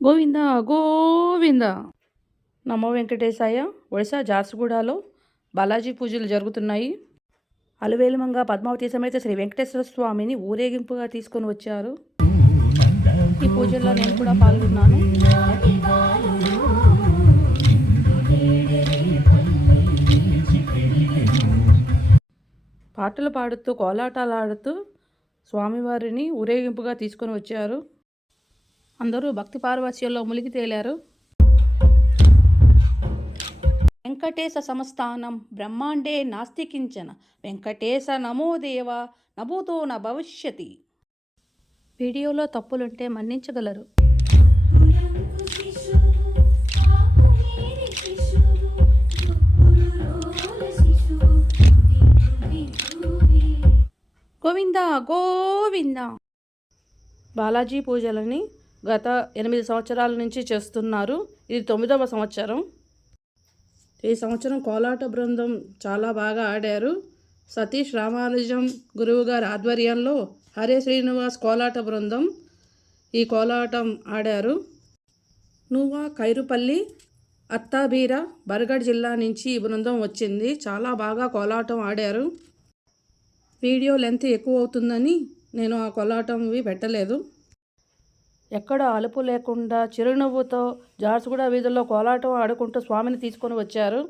గోవింద గోవింద. నమో వెంకటేశాయ. ఒడిశా జార్సుగూడలో బాలాజీ పూజలు జరుగుతున్నాయి. అలవేలుమంగ పద్మావతి సమేత శ్రీ వెంకటేశ్వర స్వామిని ఊరేగింపుగా తీసుకొని వచ్చారు. ఈ పూజల్లో నేను కూడా పాల్గొన్నాను. పాటలు పాడుతూ కోలాటాలు ఆడుతూ స్వామివారిని ఊరేగింపుగా తీసుకొని వచ్చారు. అందరూ భక్తి పార్వశ్యంలో మునిగి తేలారు. వెంకటేశ సమస్థానం బ్రహ్మాండే నాస్తి కించన వెంకటేశ నమో దేవ నభూతో న భవిష్యతి. వీడియోలో తప్పులుంటే మన్నించగలరు. గోవింద గోవింద. బాలాజీ పూజలని గత 8 సంవత్సరాల నుంచి చేస్తున్నారు. ఇది 9వ సంవత్సరం. ఈ సంవత్సరం కోలాట బృందం చాలా బాగా ఆడారు. సతీష్ రామానుజం గురువు గారి ఆధ్వర్యంలో హరే శ్రీనివాస్ కోలాట బృందం ఈ కోలాటం ఆడారు. నువ్వా కైరుపల్లి అత్తాబీర బరగఢ్ జిల్లా నుంచి ఈ బృందం వచ్చింది. చాలా బాగా కోలాటం ఆడారు. వీడియో లెంత్ ఎక్కువ అవుతుందని నేను ఆ కోలాటంవి పెట్టలేదు. ఎక్కడ అలుపు లేకుండా చిరునవ్వుతో జార్సుగూడ వీధుల్లో కోలాటం ఆడుకుంటూ స్వామిని తీసుకొని వచ్చారు.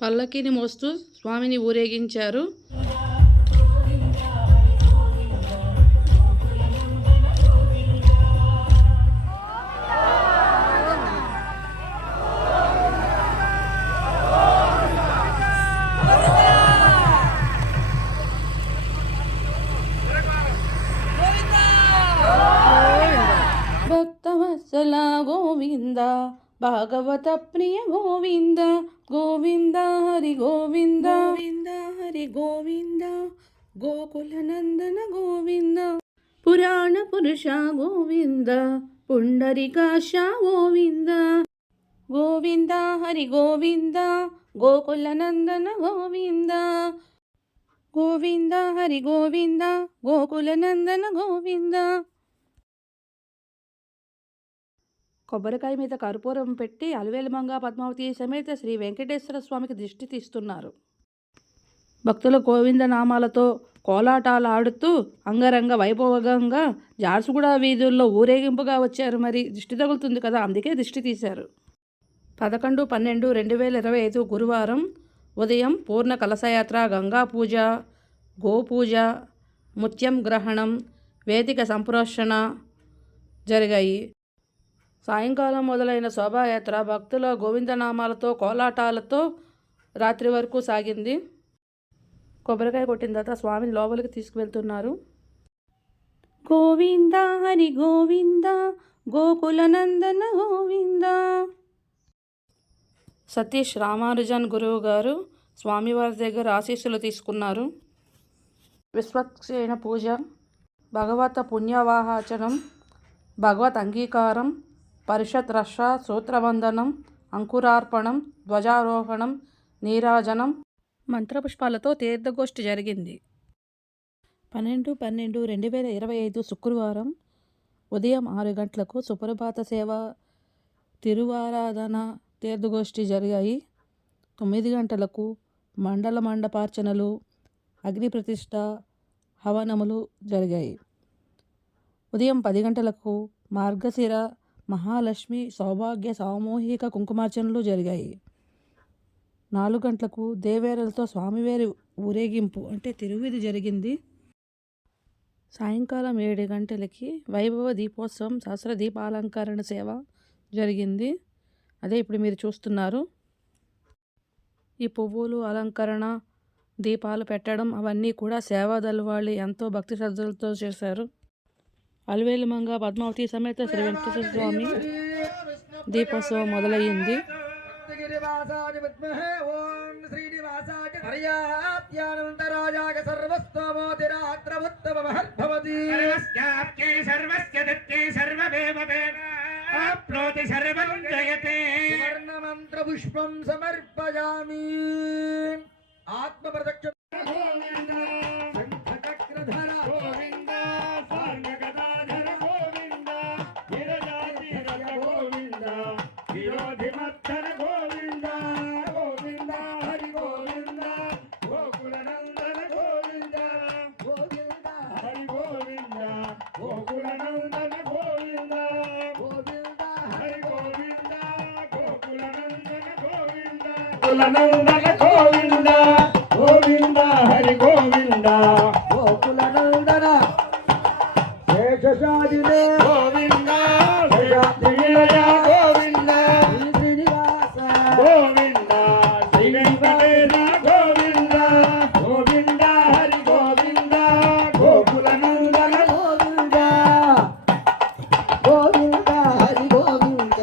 పల్లకిని మోస్తూ స్వామిని ఊరేగించారు. భక్తవత్సల గోవింద భాగవత ప్రియ గోవింద గోవింద హరి గోవింద గోవింద హరి గోవింద గోకుల నందన గోవింద పురాణ పురుష గోవింద పుండరీకాక్ష గోవింద గోవింద హరి గోవింద గోకుల నందన గోవింద గోవింద హరి గోవింద గోకుల నందన గోవింద. కొబ్బరికాయ మీద కర్పూరం పెట్టి అలవేలుమంగ పద్మావతి సమేత శ్రీ వెంకటేశ్వర స్వామికి దిష్టి తీస్తున్నారు. భక్తుల గోవింద నామాలతో కోలాటాలు ఆడుతూ అంగరంగ వైభవంగా జార్సుగూడ వీధుల్లో ఊరేగింపుగా వచ్చారు. మరి దిష్టి తగులుతుంది కదా, అందుకే దిష్టి తీశారు. 11/12/2025 గురువారం ఉదయం పూర్ణ కలశయాత్ర, గంగా పూజ, గోపూజ, ముత్యం గ్రహణం, వేదిక సంప్రోషణ జరిగాయి. సాయంకాలం మొదలైన శోభాయాత్ర భక్తుల గోవిందనామాలతో కోలాటాలతో రాత్రి వరకు సాగింది. కొబ్బరికాయ కొట్టిన తర్వాత స్వామిని లోపలికి తీసుకువెళ్తున్నారు. గోవింద హరి గోవింద గోకుల నందన గోవింద. సతీష్ రామానుజన్ గురువు గారు స్వామివారి దగ్గర ఆశీస్సులు తీసుకున్నారు. విశ్వక్సేన పూజ, భగవత పుణ్యవాహచనం, భగవత్ అంగీకారం, పరిషత్ రష సూత్రవందనం, అంకురార్పణం, ధ్వజారోహణం, నీరాజనం, మంత్రపుష్పాలతో తీర్థగోష్ఠి జరిగింది. 12/12/2025 శుక్రవారం ఉదయం 6 గంటలకు సుప్రభాత సేవ, తిరువారాధన, తీర్థగోష్ఠి జరిగాయి. 9 గంటలకు మండల మండపార్చనలు, అగ్ని ప్రతిష్ఠ, హవనములు జరిగాయి. ఉదయం 10 గంటలకు మార్గశిర మహాలక్ష్మి సౌభాగ్య సామూహిక కుంకుమార్చనలు జరిగాయి. 4 గంటలకు దేవేరలతో స్వామివారి ఊరేగింపు అంటే తిరువిధి జరిగింది. సాయంకాలం 7 గంటలకి వైభవ దీపోత్సవం సహస్ర దీపాలంకరణ సేవ జరిగింది. అదే ఇప్పుడు మీరు చూస్తున్నారు. ఈ పువ్వులు అలంకరణ, దీపాలు పెట్టడం అవన్నీ కూడా సేవాదళ వాళ్ళు ఎంతో భక్తి శ్రద్ధలతో చేశారు. అలవేలుమంగ పద్మావతి సమేత శ్రీ వెంకటేశ్వర స్వామి దీపోత్సవం మొదలయ్యింది. పుష్పం సమర్పయామి. ఆత్మ ప్రదక్ష గోవింద గోకుల నందన గోవింద గోవింద హరి గోవింద గోకుల నందన శేషశాదినే గోవింద శేషాద్రి నిలయ గోవింద శ్రీనివాస గోవింద శ్రీ వెంకటేశ గోవింద గోవింద హరి గోవింద గోకుల నందన గోవింద గోవింద హరి గోవింద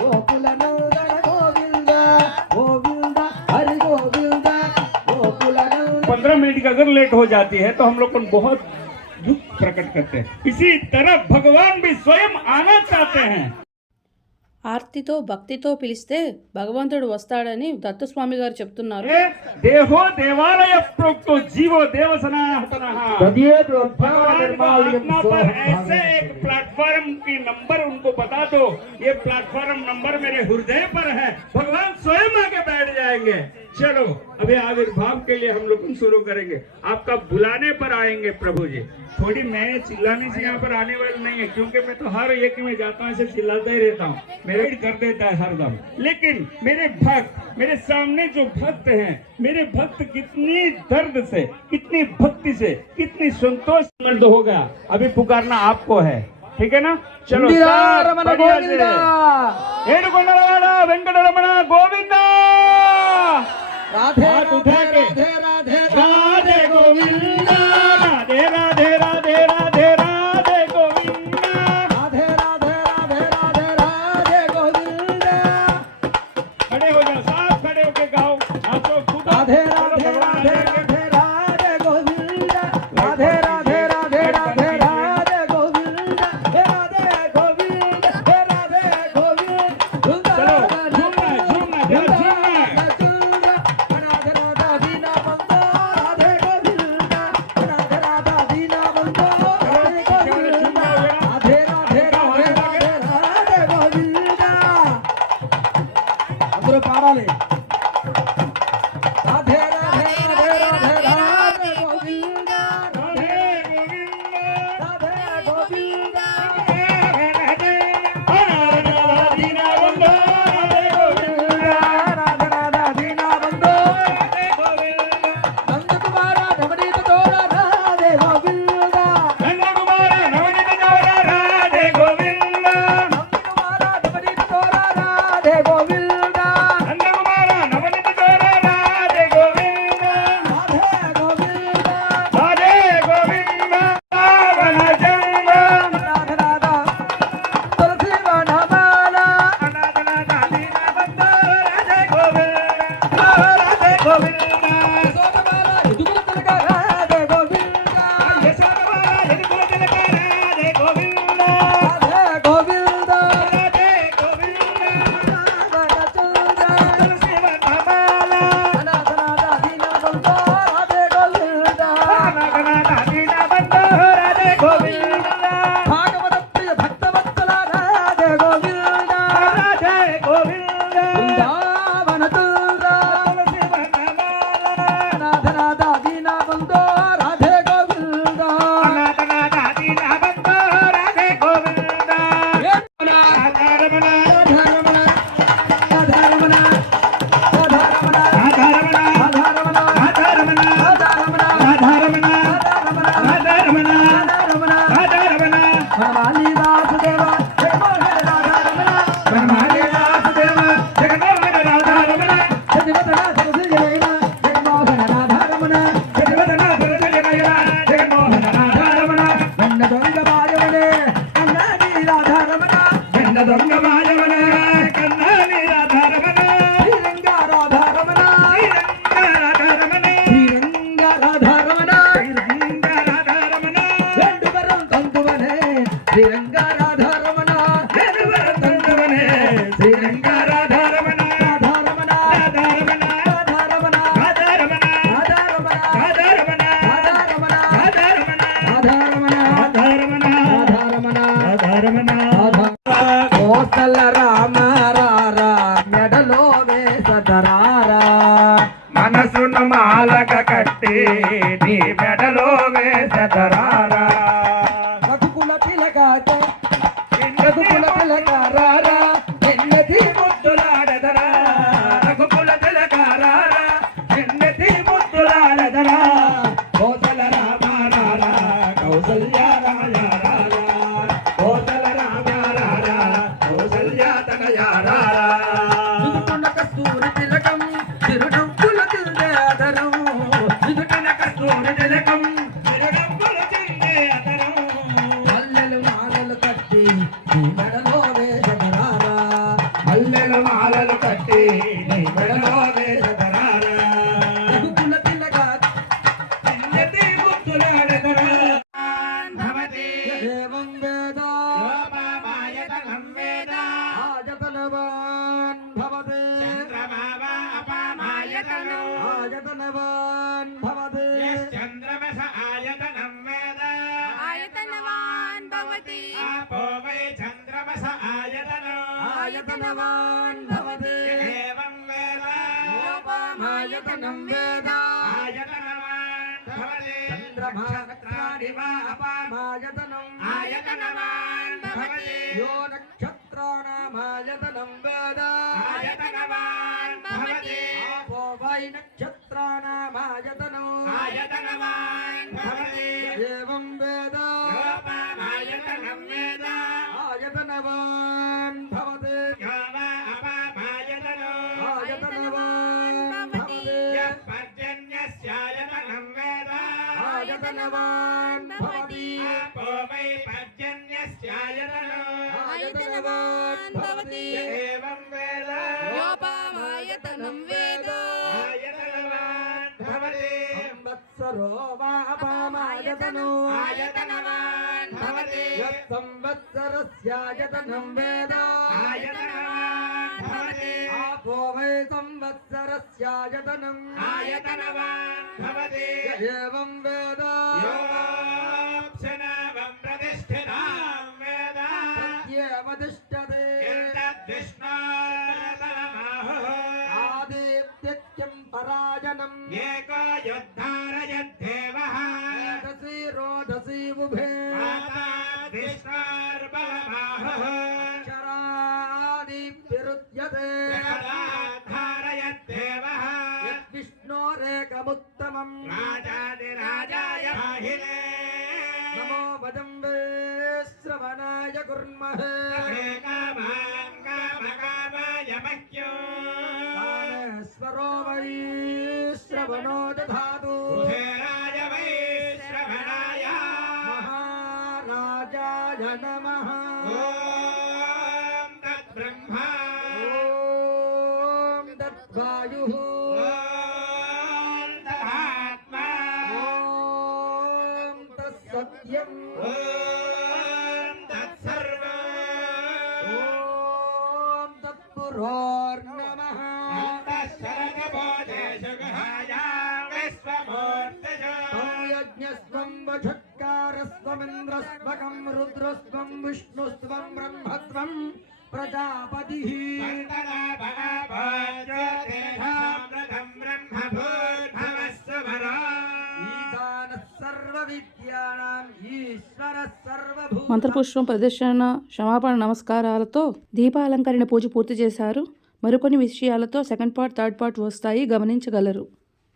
గోకుల నందన గోవింద గోవింద హరి గోవింద గోకుల నందన 15 मिनट की अगर लेट हो जाती है तो हम लोग को बहुत दुख प्रकट करते हैं। इसी तरह भगवान भी स्वयं आना चाहते हैं। ఆర్తితో భక్తితో పిలిస్తే భగవంతుడు వస్తాడని దత్తస్వామి గారు చెప్తున్నారు. देहो देवालय प्रोक्तो जीवो देव सनातनः। तदेव भगवान को आत्मा पर ऐसे एक प्लेटफॉर्म की नंबर उनको बता दो, ये प्लेटफॉर्म नंबर मेरे हृदय पर है, भगवान स्वयं आके बैठ जाएंगे। चलो अभी आविर्भाव के लिए हम लोग शुरू करेंगे। आपका बुलाने पर आएंगे प्रभु जी। थोड़ी मैं चिल्लाने से यहाँ पर आने वाली नहीं है, क्योंकि मैं तो हर एक में जाता हूँ ऐसे चिल्लाता ही रहता हूँ, मेरा ही कर देता है हरदम। लेकिन मेरे भक्त, मेरे सामने जो भक्त हैं, मेरे भक्त कितनी दर्द से, कितनी भक्ति से, कितनी संतोष मंद हो गया, अभी पुकारना आपको है, ठीक है ना? चलो रमण गोविंद ఏడుకొండలవాడ వెంకటరమణ గోవింద राधे हाथ उठा के राधे राधे राधे गोविंद राधे राधे राधे राधे राधे गोविंद राधे राधे राधे राधे राधे गोविंद खड़े हो जाओ, साथ खड़े होके गाओ, नाचो कूदो। राधे चलो राधे भगवान राधे आएंगे। राधे राधे गोविंद राधे राधे राधे राधे राधे गोविंद हे राधे गोविंद हे राधे गोविंद चलो झूमना है, झूमना है, जरा झूमना है। राधे राधा दीना बंदो राधे गोविंद राधे राधा दीना बंदो राधे गोविंद राधे राधे राधे राधे राधे गोविंद అందరూ పాడాలి राधे राधे राधे राधे राधे गोविंद राधे गोविंद राधे गोविंद दीना बंधो राधे गोविंद राधे राधा दीना बंदो राधे गोविंद नंद कुमार नवनीत तोरा राधे गोविंद नंद कुमार नवनीत गौरा राधे गोविंद नंद कुमार नवनीत तोरा राधे गोविंद नंद कुमार नवनीत गौरा राधे गोविंद राधे गोविंद राधे गोविंद पावन जन्म राधे राधा तुलसी वनमाला अनाथ नाथ दीना बंधो राधे गोविंद राधे गोविंद सोमवाला युगल तिलक राधे गोविंद यशोदवाला यदुकुल तिलक राधे गोविंद राधे गोविंद राधे गोविंद राधाचंद्र तुलसी वनमाला अनाथनाथ दीना बंदो राधे गोविंद अनाथ नाथ दीना बंधो राधे गोविंद भागवत प्रिय भक्तवत्सला राधे गोविंद राधे गोविंद वृंदावन तुल्य तुलसी वनमाला अनाथनाथ दीना बंदो राधे गोविंद अनाथ नाथ दीना बंधो राधे गोविंद राधा रमण राधा रमण राधा रमण राधा रमण राधा रमण राधा रमण राधा रमण राधा रमण राधा रमण राधा रमण राधा रमण राधा रमण राधा रमण वनमाली वासुदेव हे मोहन राधा रमण वनमाली वासुदेव जगन्मोहन राधा रमण सजवदना सरसिजनयन जगन्मोहन राधा रमण जगन्मोहन सरसिजनयन जगन्मोहन राधा रमण वन्न दొంగ మాయవనే అన్నాని రాధా రమణ गंड दొంగ మాయవన కన్నాని రాధా రమణ శ్రీరంగ రాధా రమణ రాధా రమణ శ్రీరంగ రాధా రమణ శ్రీరంగ రాధా రమణ వేండువరం తంతువనే శ్రీరంగ రాధా రమణ వేణువరం తంతువనే శ్రీరంగ రాధా రమణ రాధా రమణ రాధా రమణ రాధా రమణ రాధా రమణ రాధా రమణ రాధా రమణ రాధా రమణ రాధా రమణ రాధా రమణ రాధా రమణ రాధా రమణ రాధా రమణ కోసల రామ రారా మెడలో వేసదరారా మనసున మాలక కట్టి నీ మెడలో వేసదరారా రఘుకుల తిలకాతే రఘుకుల తిలక రారా ఎన్నది ముద్దులాడదరా రఘుకుల తిలక యారారా దుదుకున్న కస్తూరి తిలకం చిరునవ్వుల తిల్దేదరం దుదుకున్న కస్తూరి తిలకం చిరునవ్వుల తిల్దేదరం మల్లెలు మాలలు కట్టి నీ మెడలో వేసదరారా మల్లెల మాలలు కట్టి నీ మెడలో వేసదరారా దుదుకుల తిలక చిన్నటి ముద్దులాడదరా భవతి ఏవం వేద యోపమాయతనం వేద ఆయతనవాన్ భవతే చంద్రమావా అపమాయతనం ఆయతనవాన్ భవతే చంద్రమస ఆయతనం వేద ఆయతనవాన్ భవతి आपो वै चन्द्रमस आयतनं ఆయతనవాన్ భవతే एवं वेद యోపమాయతనం వేద आयतनवान् भवति చంద్రమానక్షత్రాణి వా అపామాయతనం ఆయతనవాన్ భవతి యో నక్షత్రాణామాయతనం వేద आयतनवान् भवति ఆపో వై నక్షత్రాణామాయతనం आयतनवान् भवति ఏవం వేద योपमायतनं वेद ఆయతనవాన్ భవతే यो वा अपामायतनो ఆయతనవాన్ భవతే यः पर्जन्यस्यायतनं वेद ఆయతనవాన్ భవతి आपो वै पर्जन्यस्यायतनो ఆయతనవాన్ భవతి एवं वेद యోపమాయతనం వేద आयतनवान् भवति సంవత్సరో వా అపామాయతనో ఆయతనవాన్ భవతి సంవత్సరస్యాయతనం వేద आयतनवान् भवति ఆపో వై సంవత్సరస్యాయతనం आयतनवान् भवति ఏవం వేద योऽप्सनावं प्रतिष्ठितां वेद సత్యేవతిష్టతే यद्विष्णोर्तमाहुः ఆదిత్యం పరాయణం एको युद्धारयद्देवः రోదసి రోదసి ఉభే माता विष्णोर्बलमाहुः చరాది విరుధ్యతే जगदाधारयद्देवः విష్ణోరేకముత్తమం राजाधिराजाय पाहिने నమో వదం శ్రవణాయ కుర్మహే कामाय मह्यो స్వరో వై శ్రవణో దధాతు कुबेराय वै श्रवणाय మహారాజాయ నమః ॐ तद्ब्रह्मा ఓం తద్వాయుః ॐ तदात्मा ఓం తత్సత్యం ॐ तत्सर्वं ఓం తత్పురోర్నమః शरणबोधेषु गृहाया विश्वमूर्तयो యజ్ఞస్వం వషట్కారస్వమింద్రస్వకం రుద్రస్వం విష్ణుస్వం బ్రహ్మత్వం ప్రజాపతి वन्दना भगवज्योतिषामृतं ब्रह्मभूर्भवस्सुवरा ఈశాన సర్వ విద్యానాం ఈశ్వర సర్వభూ మంత్రపుష్పం ప్రదర్శన క్షమాపణ నమస్కారాలతో దీపాలంకరణ పూజ పూర్తి చేశారు. మరికొన్ని విషయాలతో సెకండ్ పార్ట్ థర్డ్ పార్ట్ వస్తాయి, గమనించగలరు.